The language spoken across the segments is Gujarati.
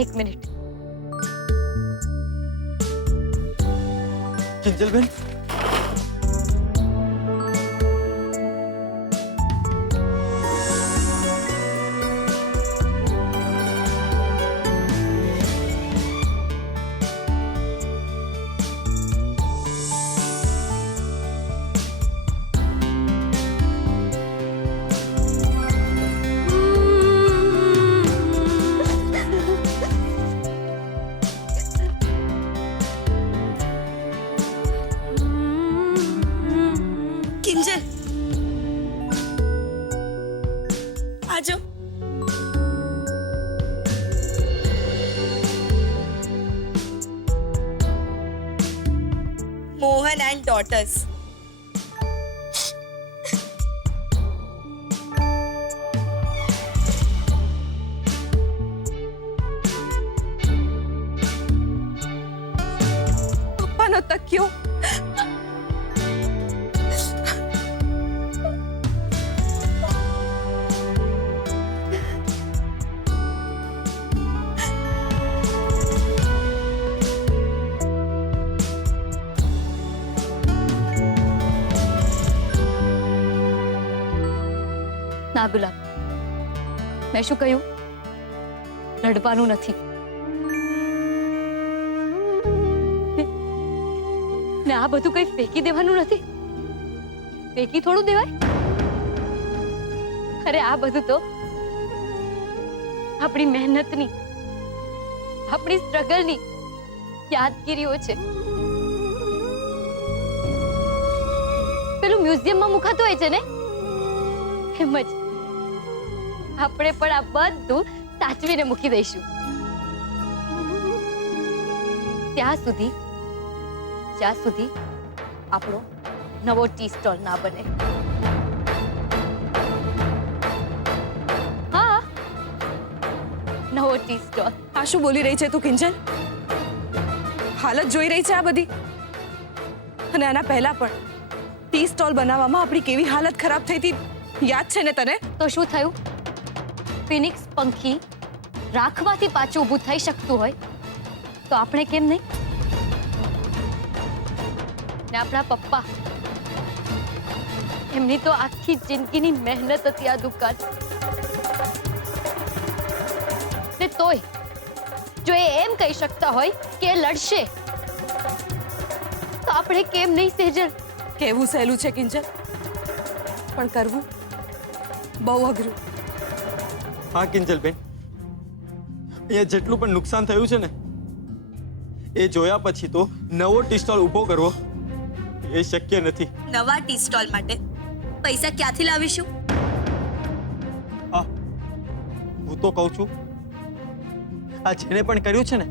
એક મિનિટ. કિંજલબેન, કિંજલ, આજો. Mohan and daughters. પપ્પાનો તકિયો. ના ગુલાબ, મેં શું કહ્યું? લડવાનું નથી. ને આ બધું કઈ ફેંકી દેવાનું નથી. ફેંકી થોડું દેવાય? અરે આ બધું તો આપણી મહેનતની, આપણી સ્ટ્રગલની યાદગીરીઓ છે. પેલું મ્યુઝિયમમાં મુકાતું હોય છે ને, એમ જ આપણે પણ આ બધું સાચવીને મૂકી દઈશું ત્યાં સુધી, જ્યાં સુધી આપણો નવો ટી સ્ટોલ ના બને. હા, નવો ટી સ્ટોલ. આ શું બોલી રહી છે તું કિંજલ? હાલત જોઈ રહી છે આ બધી? અને આના પહેલા પણ ટી સ્ટોલ બનાવવામાં આપણી કેવી હાલત ખરાબ થઈ હતી યાદ છે ને તને? તો શું થયું? ફિનિક્સ પંખી રાખમાંથી પાછું ઊભું થઈ શકતું હોય તો આપણે કેમ નહીં? ને આપણા પપ્પા, એમની તો આખી જિંદગીની મહેનત હતી આ દુકાન. ને તોય જો એ એમ કહી શકતા હોય કે એ લડશે તો આપણે કેમ નહીં? સેજલ, કેવું સહેલું છે કિંજલ, પણ કરવું બહુ અઘરું. હા કિંજલબેન, અહીંયા જેટલું પણ નુકસાન થયું છે ને, એ જોયા પછી તો નવો ટી સ્ટોલ ઊભો કરવો એ શક્ય નથી. નવા ટી સ્ટોલ માટે પૈસા ક્યાંથી લાવીશું? હા, હું તો કહું છું, આ જેને પણ કર્યું છે ને,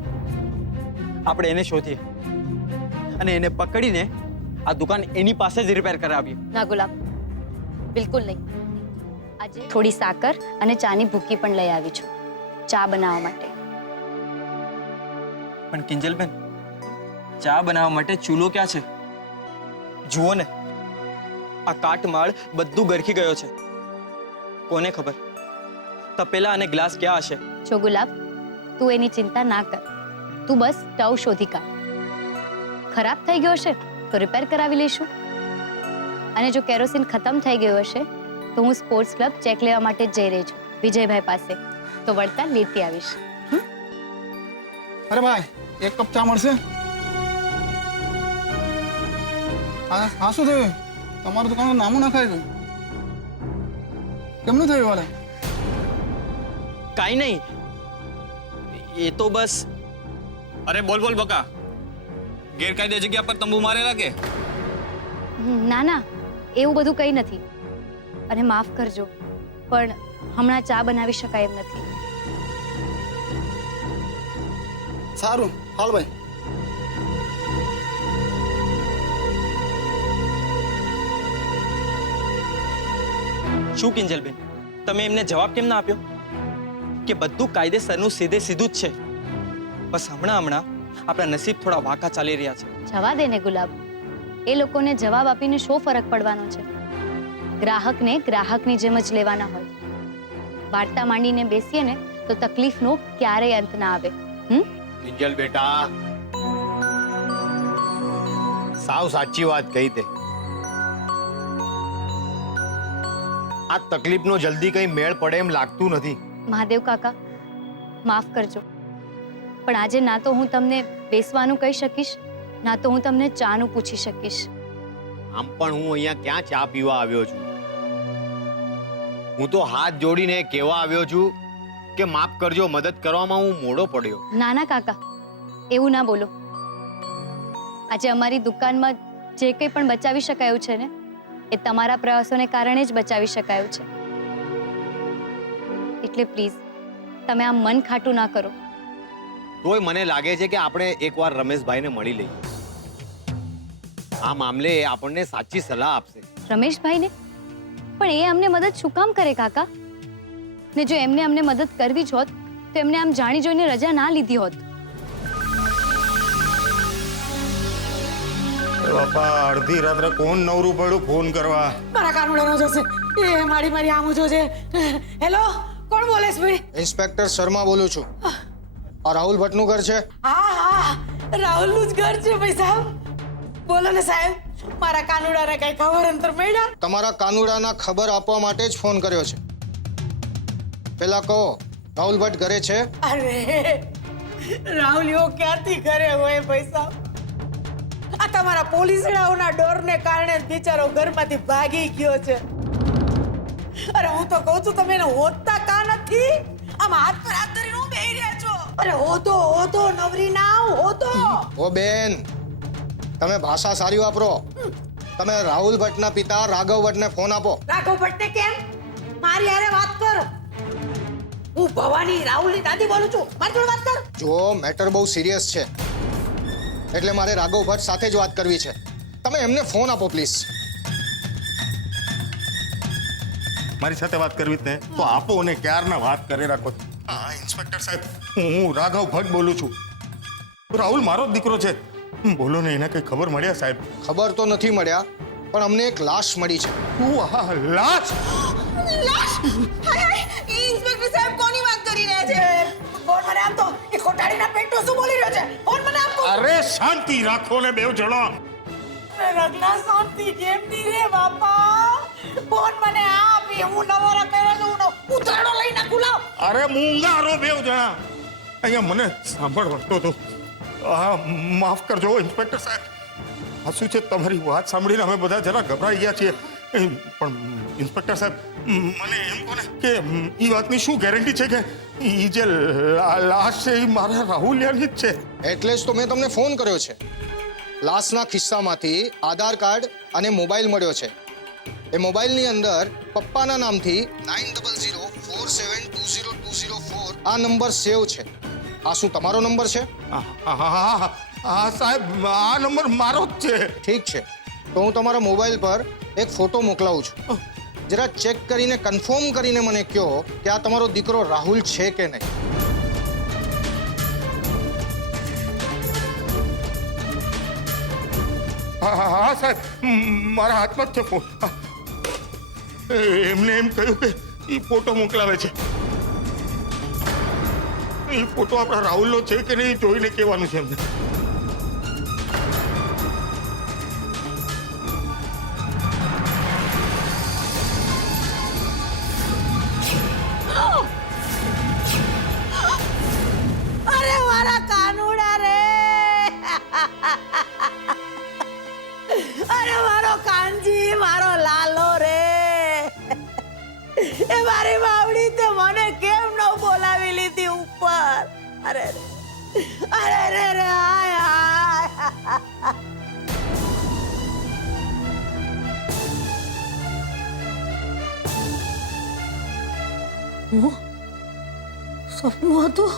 આપણે એને શોધીએ અને એને પકડીને આ દુકાન એની પાસે જ રિપેર કરાવીએ. ના ગુલાબ, બિલકુલ નહીં. આજે થોડી સાકર અને ચાની ભૂકી પણ લઈ આવી છું ચા બનાવવા માટે. પણ કિંજલબેન, ચા બનાવવા માટે ચૂલો ક્યાં છે? જુઓ ને, આ કાટમાળ બધું ગરખી ગયો છે. કોને ખબર તપેલા અને ગ્લાસ ક્યાં હશે? જો ગુલાબ, તું એની ચિંતા ના કર. તું બસ સ્ટવ શોધી કાઢ. ખરાબ થઈ ગયો હશે તો રિપેર કરાવી લઈશું. અને જો કેરોસીન ખતમ થઈ ગયો હશે તો હું સ્પોર્ટ્સ ક્લબ ચેક લેવા માટે જ જઈ રહી છું વિજયભાઈ પાસે. તો વળતા લેતી આવીશ. અરે ભાઈ, એક કપ ચા મળશે? હા, શું થયું? તમારું દુકાનનું નામું નખાઈ ગયું. કેમનું થયું વાલે? કાઈ નહીં, એ તો બસ. અરે બોલ બોલ બકા, ગેરકાયદે જગ્યા પર તંબુ મારેલા કે? ના ના, એવું બધું કંઈ નથી. અને માફ કરજો, પણ હમણાં ચા બનાવી શકાય એમ નથી. સારું, હાલ ભાઈ. શું કિંજલબેન, તમે એમને જવાબ કેમ ના આપ્યો કે બધું કાયદેસરનું સીધે સીધું જ છે? બસ હમણાં આપણા નસીબ થોડા વાંકા ચાલી રહ્યા છે. જવા દે ને ગુલાબ, એ લોકોને જવાબ આપીને શું ફરક પડવાનો છે? ગ્રાહકને ગ્રાહકની જેમ જ લેવાના હોય. વાર્તા માંડીને બેસીએ ને તો તકલીફનો ક્યારેય અંત ના આવે. કિંજલ બેટા, સાવ સાચી વાત કહી તે. આ તકલીફનો જલ્દી કઈ મેળ પડે એમ લાગતું નથી. મહાદેવ કાકા, માફ કરજો, પણ આજે ના તો હું તમને બેસવાનું કહી શકીશ, ના તો હું તમને ચાનું પૂછી શકીશ. આમ પણ હું અહીંયા ક્યાં ચા પીવા આવ્યો છું? હું તો હાથ જોડીને કહેવા આવ્યો છું કે માફ કરજો, મદદ કરવામાં હું મોડો પડ્યો. નાના કાકા, એવું ના બોલો. આજે અમારી દુકાનમાં જે કંઈ પણ બચાવી શકાયું છે ને, એ તમારા પ્રયાસોને કારણે જ બચાવી શકાયું છે. એટલે પ્લીઝ તમે આમ મન ખાટું ના કરો. તોય મને લાગે છે કે આપણે એકવાર રમેશભાઈને મળી લઈએ. આ મામલે એ આપણને સાચી સલાહ આપશે. રમેશભાઈને? પણ એ અમને મદદ શું કામ કરે કાકા? ને જો એમને અમને મદદ કરવી જ હોત તો એમને આમ જાણી જોઈને રજા ના લીધી હોત. બાપા, અડધી રાત્રે કોણ નવરું પડ્યું ફોન કરવા? મારા કાનુડાનો જશે એ મારી મારી આમ જોજે. હેલો, કોણ બોલે છે ભાઈ? ઇન્સ્પેક્ટર શર્મા બોલું છું. આ રાહુલ ભટ્ટનું ઘર છે? હા હા, રાહુલનું જ ઘર છે ભાઈ સાહેબ. બોલો ને સાહેબ, મારા કાનુડાને કઈ ખબર અંતર મળ્યા? તમારા કાનુડાના ખબર આપવા માટે જ ફોન કર્યો છે. પેલા કહો, રાહુલ ભટ્ટ ઘરે છે? અરે રાહુલ એવો ક્યાંથી ઘરે હોય ભાઈ સાહેબ? આ તમારા પોલીસડાઓના ડરને કારણે જ બિચારો ઘરમાંથી ભાગી ગયો છે. અરે હું તો કહું છું, તમે એને હોદતા કા નથી? આમ હાથ પર હાથ ધરીને હું બેહી રહ્યા છો? અરે હોદો હોદો, નવરી ના હોદો. ઓ બેન, તમે ભાષા સારી વાપરો. તમે રાહુલ ભટ્ટના પિતા રાઘવ ભટ્ટને ફોન આપો. રાઘવ ભટ્ટને કેમ? મારી હારે વાત કર. હું ભવાની રાહુલની દાદી બોલું છું, મારી જોડે વાત કર. જો મેટર બહુ સિરિયસ છે, એટલે મારે રાઘવ ભટ્ટ સાથે જ વાત કરવી છે. તમે એમને ફોન આપો પ્લીઝ. મારી સાથે વાત કરવી જ ને તો આપો ને ક્યારના વાત કરે રાખો. હા ઇન્સ્પેક્ટર સાહેબ, હું રાઘવ ભટ્ટ બોલું છું. રાહુલ મારો જ દીકરો છે. બોલો ને, એને કઈ ખબર મળ્યા સાહેબ? ખબર તો નથી મળ્યા, પણ અમને એક લાશ મળી છે. આ લાશ? લાશ? હાય હાય, ઇન્સ્પેક્ટર સાહેબ કોની વાત કરી રહ્યા છે? ફોન મને આપ તો. એ ખોટાડીના પેટનો શું બોલી રહ્યો છે? ફોન મને આપ તો. અરે શાંતિ રાખો ને બેવ જણો. રગલા શાંતિ કેમ ની રે બાપા? ફોન મને આપ. હું નવારા કર્યો છું, ઉતાળો લઈ નાખું. લાવ. અરે મૂંગારો બેવ જણા. અહીંયા મને સાંભળતો હતો. હા માફ કરજો ઇન્સ્પેક્ટર સાહેબ. આ શું છે, તમારી વાત સાંભળીને અમે બધા જરા ગભરાઈ ગયા છીએ. પણ ઇન્સ્પેક્ટર સાહેબ, મને એમ કહો ને કે એ વાતની શું ગેરંટી છે કે એ જે લાશ છે એ મારા રાહુલિયાની જ છે? એટલે જ તો મેં તમને ફોન કર્યો છે. લાશના ખિસ્સામાંથી આધાર કાર્ડ અને મોબાઈલ મળ્યો છે. એ મોબાઈલની અંદર પપ્પાના નામથી 9004720204 આ નંબર સેવ છે. આ શું તમારો નંબર છે? હા સાહેબ, આ નંબર મારો જ છે. ઠીક છે, તો હું તમારા મોબાઈલ પર એક ફોટો મોકલાવું છું. જરા ચેક કરીને કન્ફર્મ કરીને મને કહો કે આ તમારો દીકરો રાહુલ છે કે નહીં. હા સાહેબ, મારા હાથમાં જ છે ફોન. એમને એમ કહ્યું કે એ ફોટો મોકલાવે છે. એ ફોટો આપણા રાહુલનો છે કે નહીં જોઈને કહેવાનું છે એમને. અરે મારા કાનુડા રે! અરે મારો કાનજી, મારો લાલો રે! એ મારી બાવડી તે મને કેમ ન બોલાવી લીધી ઉપર? અરે રે, અરે રે રે, હાય હાય. સપનું હતું?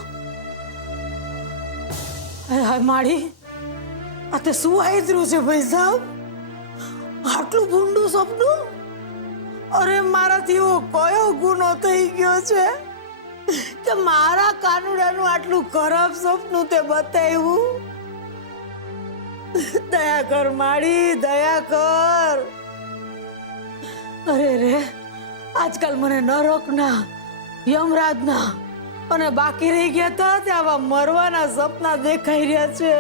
હાય માડી, આ તે શું આયદ્રું છે ભાઈ સાહેબ? આટલું ભૂંડું સપનું? અરે મારાથી એવો કયો ગુનો થઈ ગયો છે કે મારા કાનુડાનું આટલું ખરાબ સપનું તે બતાવ્યું? દયા કર માડી, દયા કર. અરે રે, આજકાલ મને નરકના, યમરાજના અને બાકી રહી ગયા હતા તે આવા મરવાના સપના દેખાઈ રહ્યા છે